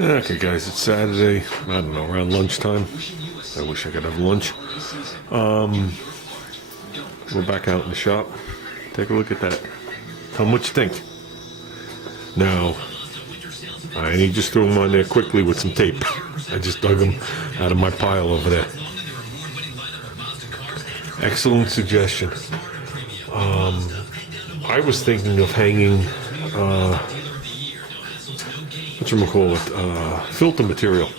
Okay, guys, it's Saturday. I don't know, around lunchtime. I wish I could have lunch. We're back out in the shop. Take a look at that. Tell me what you think. Now, I just threw them on there quickly with some tape. I just dug them out of my pile over there. Excellent suggestion. I was thinking of hanging, filter material.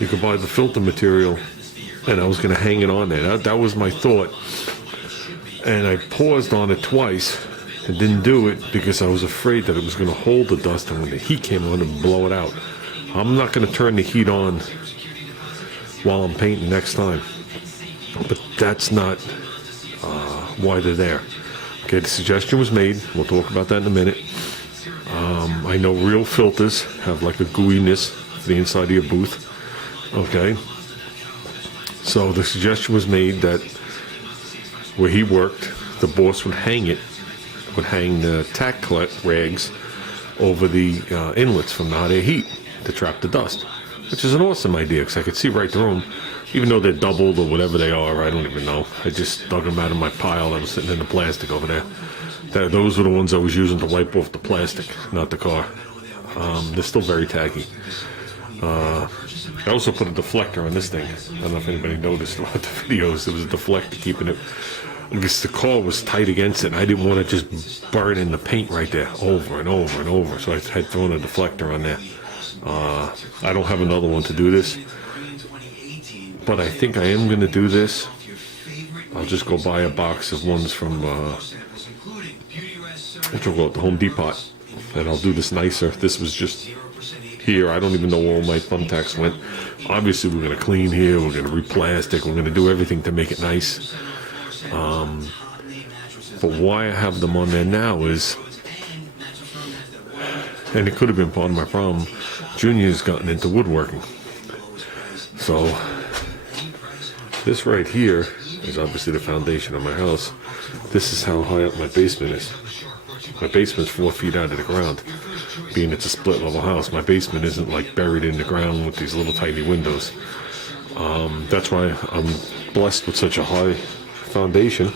You could buy the filter material, and I was going to hang it on there. That was my thought. And I paused on it twice and didn't do it because I was afraid that it was going to hold the dust, and when the heat came on, it would blow it out. I'm not going to turn the heat on while I'm painting next time. But that's not why they're there. Okay, the suggestion was made. We'll talk about that in a minute. I know real filters have like a gooiness for the inside of your booth. Okay. So the suggestion was made that where he worked, the boss would hang the tack rags over the inlets from the hot air heat to trap the dust, which is an awesome idea because I could see right through them. Even though they're doubled or whatever they are, I don't even know. I just dug them out of my pile that was sitting in the plastic over there. Those were the ones I was using to wipe off the plastic, not the car. They're still very tacky. I also put a deflector on this thing. I don't know if anybody noticed about the videos. There was a deflector keeping it, because the car was tight against it, and I didn't want to just burn in the paint right there over and over and over. So I had thrown a deflector on there. I don't have another one to do this, but I think I am going to do this. I'll just go buy a box of ones from the Home Depot, and I'll do this nicer. This was just here. I don't even know where all my thumbtacks went. Obviously, we're going to clean here. We're going to re-plastic. We're going to do everything to make it nice. But why I have them on there now is, and it could have been part of my problem, Junior's gotten into woodworking. So this right here is obviously the foundation of my house. This is how high up my basement is. My basement's 4 feet out of the ground. Being it's a split level house, my basement isn't like buried in the ground with these little tiny windows. That's why I'm blessed with such a high foundation,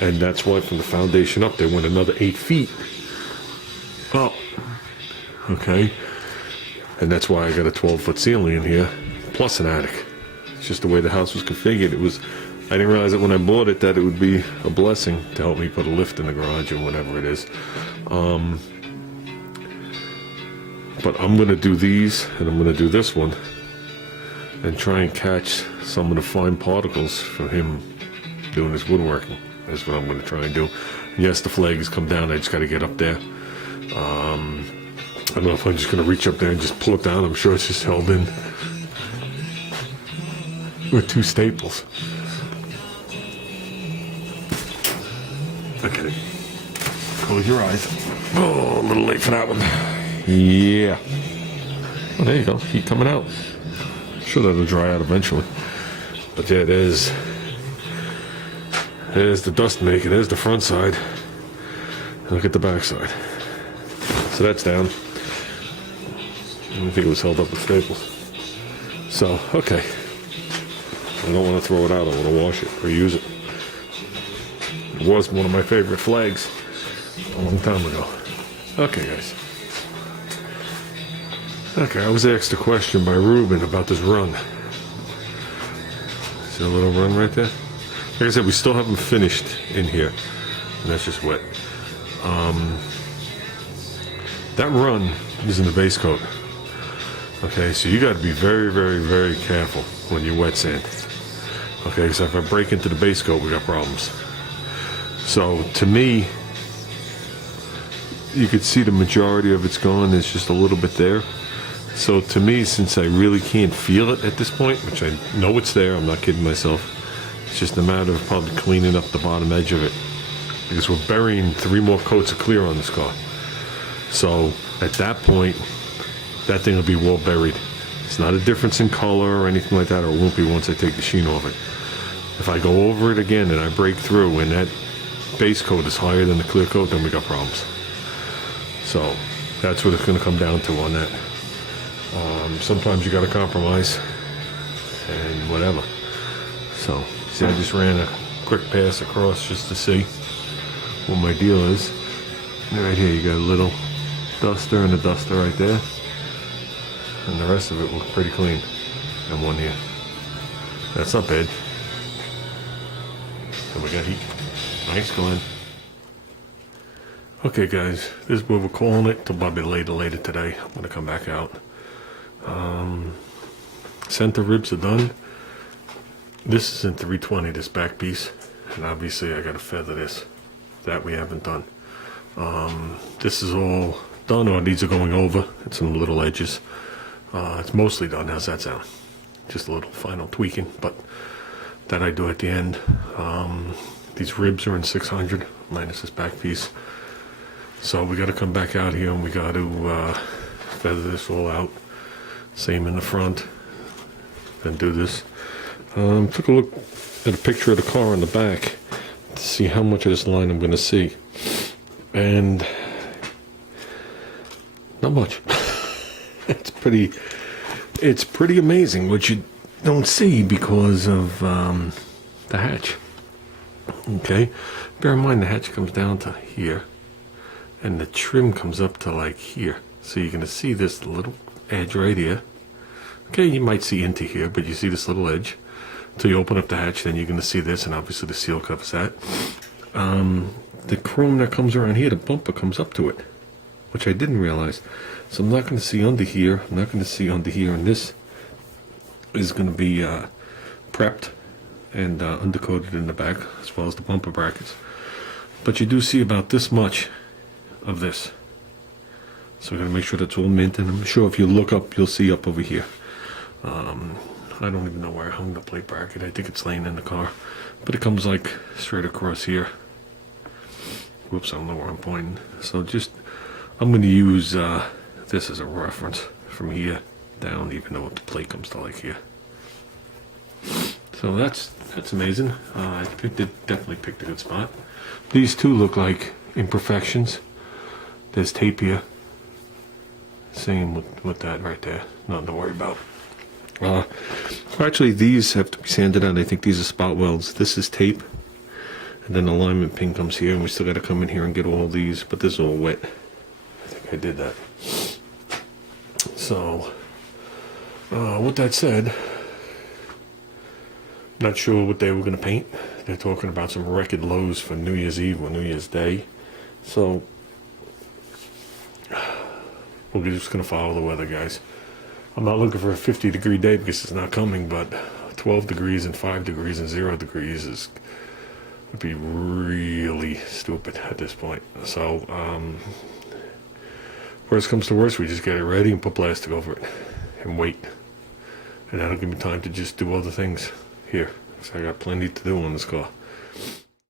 and that's why from the foundation up there went another 8 feet up. Okay, and that's why I got a 12-foot ceiling in here plus an attic. It's just the way the house was configured. I didn't realize that when I bought it that it would be a blessing to help me put a lift in the garage or whatever it is. But I'm going to do these, and I'm going to do this one, and try and catch some of the fine particles from him doing his woodworking. That's what I'm going to try and do. Yes, the flag has come down. I just got to get up there. I don't know if I'm just going to reach up there and just pull it down. I'm sure it's just held in with 2 staples. Okay. Close your eyes. Oh, a little late for that one. Yeah. Oh, there you go. Heat coming out. Sure that'll dry out eventually. But yeah, there's the dust maker. There's the front side. And look at the back side. So that's down. I don't think it was held up with staples. So, okay. I don't want to throw it out. I want to wash it or use it. It was one of my favorite flags a long time ago. Okay, guys. Okay, I was asked a question by Ruben about this run. See a little run right there? Like I said, we still haven't finished in here, and that's just wet. That run is in the base coat. Okay, so you got to be very, very, very careful when you wet sand. Okay, because if I break into the base coat, we got problems. So to me, you could see the majority of it's gone. There's just a little bit there. So to me, since I really can't feel it at this point, which I know it's there, I'm not kidding myself, it's just a matter of probably cleaning up the bottom edge of it, because we're burying 3 more coats of clear on this car. So at that point, that thing will be well buried. It's not a difference in color or anything like that, or it won't be once I take the sheen off it. If I go over it again and I break through and that base coat is higher than the clear coat, then we got problems. So That's what it's going to come down to on that. Sometimes you got to compromise and whatever. So, see, I just ran a quick pass across just to see what my deal is. And right here, you got a little duster and a duster right there. And the rest of it looks pretty clean. And one here. That's not bad. And we got heat. Nice, Glenn. Okay, guys, this is what we're calling it. Till probably later today. I'm going to come back out. Center ribs are done. This is in 320, this back piece. And obviously I got to feather this. That we haven't done. This is all done, or these are going over. It's some little edges. It's mostly done. How's that sound? Just a little final tweaking, but that I do at the end. These ribs are in 600, minus this back piece. So we got to come back out here and we got to feather this all out. Same in the front. Then do this. Took a look at a picture of the car in the back to see how much of this line I'm going to see. And not much. It's pretty amazing what you don't see because of the hatch. Okay, bear in mind the hatch comes down to here and the trim comes up to like here, so you're going to see this little edge right here. Okay, you might see into here, but you see this little edge. So you open up the hatch, then you're going to see this, and obviously the seal covers that. The chrome that comes around here, the bumper comes up to it, which I didn't realize. So I'm not going to see under here. I'm not going to see under here, and this is going to be prepped and undercoated in the back, as well as the bumper brackets. But you do see about this much of this. So we're going to make sure that's all mint, and I'm sure if you look up, you'll see up over here. I don't even know where I hung the plate bracket. I think it's laying in the car. But it comes like straight across here. Whoops, I don't know where I'm pointing. So just, I'm going to use this as a reference from here down, even though the plate comes to like here. So that's amazing. I definitely picked a good spot. These two look like imperfections. There's tape here. Same with that right there. Nothing to worry about. Actually, these have to be sanded out. I think these are spot welds. This is tape. And then the alignment pin comes here, and we still got to come in here and get all these. But this is all wet. I think I did that. So, with that said, not sure what they were going to paint. They're talking about some record lows for New Year's Eve or New Year's Day. So, we're just going to follow the weather, guys. I'm not looking for a 50-degree day because it's not coming, but 12 degrees and 5 degrees and 0 degrees would be really stupid at this point. So, worst comes to worst, we just get it ready and put plastic over it and wait. And that'll give me time to just do other things here. So I got plenty to do on this car.